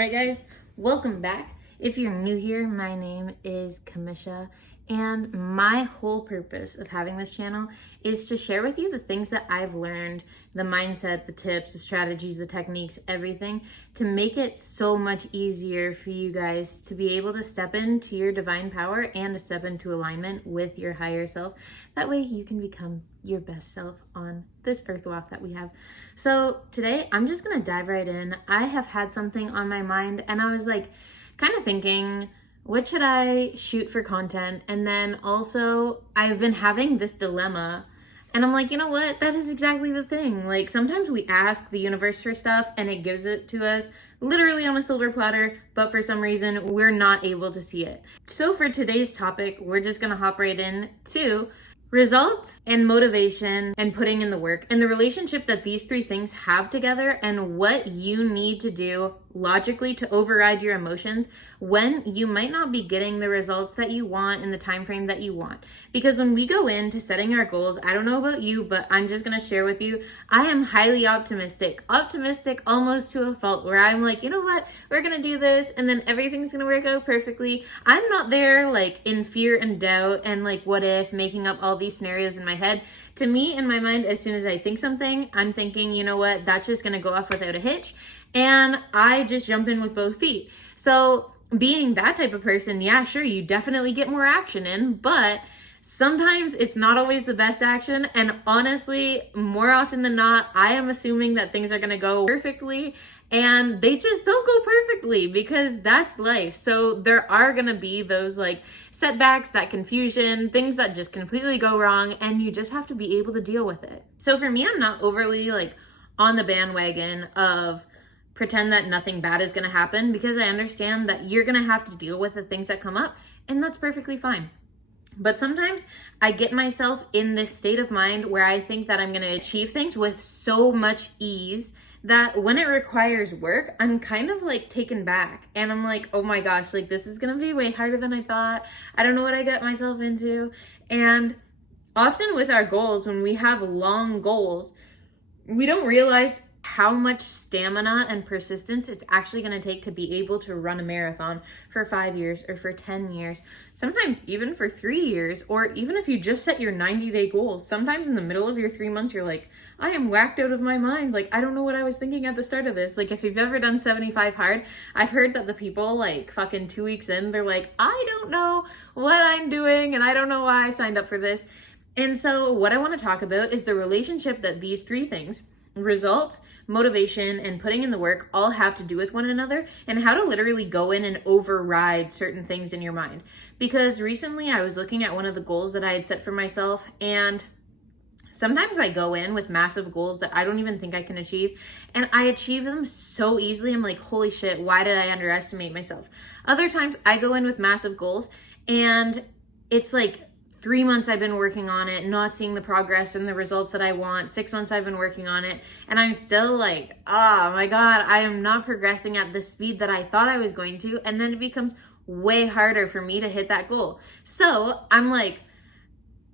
Alright guys, welcome back. If you're new here, my name is Kamisha, and my whole purpose of having this channel is to share with you the things that I've learned, the mindset, the tips, the strategies, the techniques, everything, to make it so much easier for you guys to be able to step into your divine power and to step into alignment with your higher self. That way you can become your best self on this earth walk that we have. So today I'm just gonna dive right in. I have had something on my mind and I was like kind of thinking, what should I shoot for content? And then also I've been having this dilemma and I'm like, you know what? That is exactly the thing. Like sometimes we ask the universe for stuff and it gives it to us literally on a silver platter, but for some reason we're not able to see it. So for today's topic, we're just gonna hop right in to results and motivation and putting in the work and the relationship that these three things have together and what you need to do logically to override your emotions when you might not be getting the results that you want in the time frame that you want. Because when we go into setting our goals, I don't know about you, but I'm just going to share with you, I am highly optimistic almost to a fault, where I'm like, you know what, we're going to do this and then everything's going to work out perfectly. I'm not there like in fear and doubt and like what if, making up all these scenarios in my head. To me, in my mind, as soon as I think something, I'm thinking, you know what, that's just going to go off without a hitch. And I just jump in with both feet. So being that type of person, yeah, sure, you definitely get more action in, but sometimes it's not always the best action. And honestly, more often than not, I am assuming that things are going to go perfectly, and they just don't go perfectly because that's life. So there are going to be those like setbacks, that confusion, things that just completely go wrong, and you just have to be able to deal with it. So for me, I'm not overly like on the bandwagon of pretend that nothing bad is going to happen, because I understand that you're going to have to deal with the things that come up, and that's perfectly fine. But sometimes I get myself in this state of mind where I think that I'm going to achieve things with so much ease that when it requires work, I'm kind of like taken back and I'm like, oh my gosh, like this is going to be way harder than I thought. I don't know what I got myself into. And often with our goals, when we have long goals, we don't realize how much stamina and persistence it's actually going to take to be able to run a marathon for 5 years or for 10 years, sometimes even for 3 years, or even if you just set your 90-day goals, sometimes in the middle of your 3 months, you're like, I am whacked out of my mind. Like, I don't know what I was thinking at the start of this. Like, if you've ever done 75 hard, I've heard that the people like fucking 2 weeks in, they're like, I don't know what I'm doing and I don't know why I signed up for this. And so what I want to talk about is the relationship that these three things, results, motivation, and putting in the work, all have to do with one another, and how to literally go in and override certain things in your mind. Because recently I was looking at one of the goals that I had set for myself, and sometimes I go in with massive goals that I don't even think I can achieve, and I achieve them so easily. I'm like, holy shit, why did I underestimate myself? Other times I go in with massive goals and it's like 3 months I've been working on it, not seeing the progress and the results that I want. 6 months I've been working on it, and I'm still like, oh my God, I am not progressing at the speed that I thought I was going to. And then it becomes way harder for me to hit that goal. So I'm like,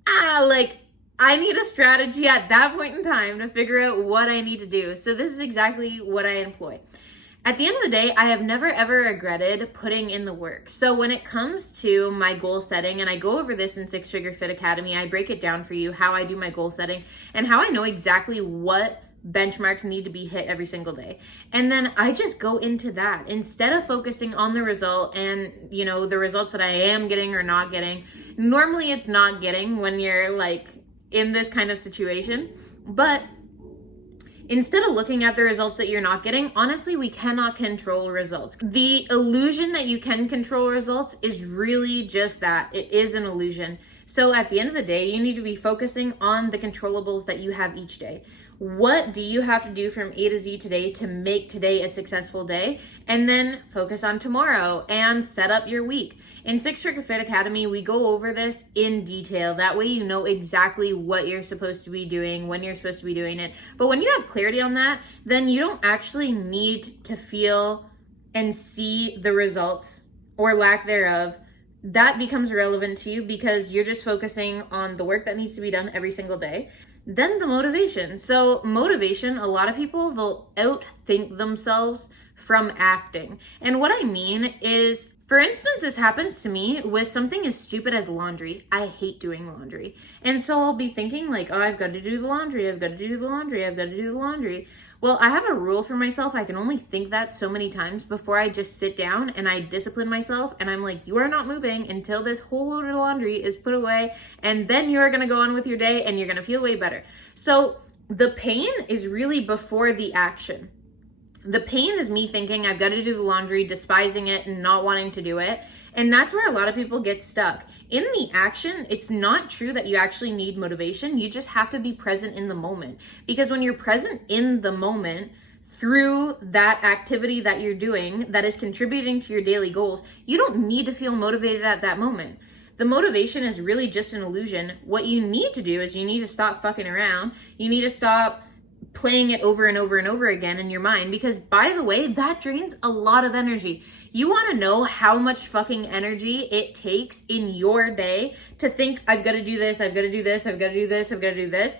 I need a strategy at that point in time to figure out what I need to do. So this is exactly what I employ. At the end of the day, I have never ever regretted putting in the work. So when it comes to my goal setting, and I go over this in Six Figure Fit Academy, I break it down for you how I do my goal setting and how I know exactly what benchmarks need to be hit every single day. And then I just go into that instead of focusing on the result and, you know, the results that I am getting or not getting. Normally it's not getting when you're like in this kind of situation, but instead of looking at the results that you're not getting, honestly, we cannot control results. The illusion that you can control results is really just that. It is an illusion. So at the end of the day, you need to be focusing on the controllables that you have each day. What do you have to do from A to Z today to make today a successful day? And then focus on tomorrow and set up your week. In Six Figure Fit Academy, we go over this in detail. That way you know exactly what you're supposed to be doing, when you're supposed to be doing it. But when you have clarity on that, then you don't actually need to feel and see the results or lack thereof. That becomes irrelevant to you because you're just focusing on the work that needs to be done every single day. Then the motivation. So motivation, a lot of people, they'll outthink themselves from acting. And what I mean is, for instance, this happens to me with something as stupid as laundry. I hate doing laundry. And so I'll be thinking like, oh, I've got to do the laundry. I've got to do the laundry. I've got to do the laundry. Well, I have a rule for myself. I can only think that so many times before I just sit down and I discipline myself. And I'm like, you are not moving until this whole load of laundry is put away. And then you're going to go on with your day and you're going to feel way better. So the pain is really before the action. The pain is me thinking I've got to do the laundry, despising it and not wanting to do it. And that's where a lot of people get stuck. In the action, it's not true that you actually need motivation. You just have to be present in the moment. Because when you're present in the moment, through that activity that you're doing that is contributing to your daily goals, you don't need to feel motivated at that moment. The motivation is really just an illusion. What you need to do is you need to stop fucking around. You need to stop playing it over and over and over again in your mind, because by the way, that drains a lot of energy. You want to know how much fucking energy it takes in your day to think, I've got to do this, I've got to do this, I've got to do this, I've got to do this.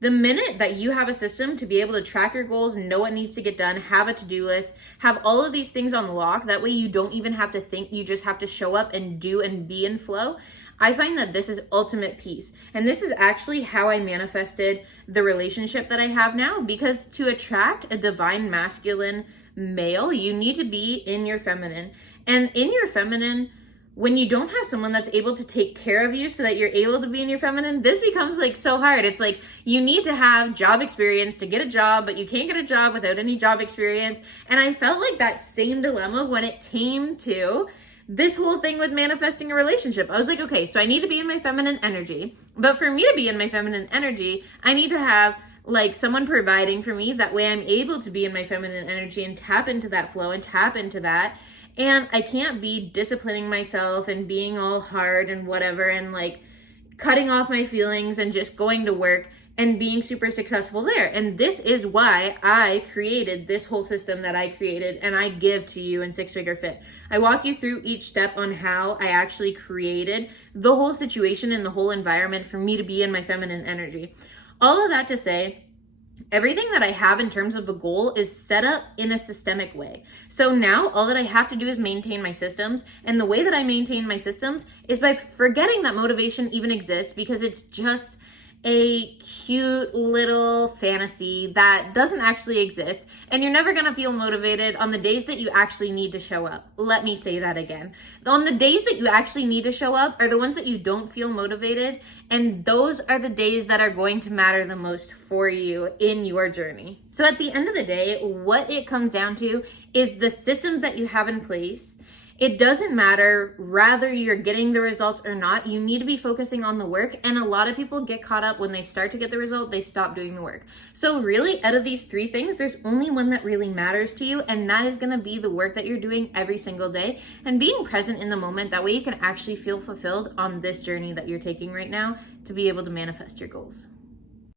The minute that you have a system to be able to track your goals, know what needs to get done, have a to-do list, have all of these things on lock, that way you don't even have to think, you just have to show up and do and be in flow. I find that this is ultimate peace. And this is actually how I manifested the relationship that I have now, because to attract a divine masculine male, you need to be in your feminine. And in your feminine, when you don't have someone that's able to take care of you so that you're able to be in your feminine, this becomes like so hard. It's like you need to have job experience to get a job, but you can't get a job without any job experience. And I felt like that same dilemma when it came to this whole thing with manifesting a relationship. I was like, okay, so I need to be in my feminine energy, but for me to be in my feminine energy, I need to have like someone providing for me. That way I'm able to be in my feminine energy and tap into that flow and tap into that. And I can't be disciplining myself and being all hard and whatever and like cutting off my feelings and just going to work and being super successful there. And this is why I created this whole system that I created and I give to you in Six Figure Fit. I walk you through each step on how I actually created the whole situation and the whole environment for me to be in my feminine energy. All of that to say, everything that I have in terms of the goal is set up in a systemic way. So now all that I have to do is maintain my systems. And the way that I maintain my systems is by forgetting that motivation even exists, because it's just a cute little fantasy that doesn't actually exist. And you're never going to feel motivated on the days that you actually need to show up. Let me say that again. On the days that you actually need to show up are the ones that you don't feel motivated. And those are the days that are going to matter the most for you in your journey. So at the end of the day, what it comes down to is the systems that you have in place. It doesn't matter whether you're getting the results or not. You need to be focusing on the work. And a lot of people get caught up when they start to get the result, they stop doing the work. So really, out of these three things, there's only one that really matters to you. And that is going to be the work that you're doing every single day and being present in the moment. That way you can actually feel fulfilled on this journey that you're taking right now to be able to manifest your goals.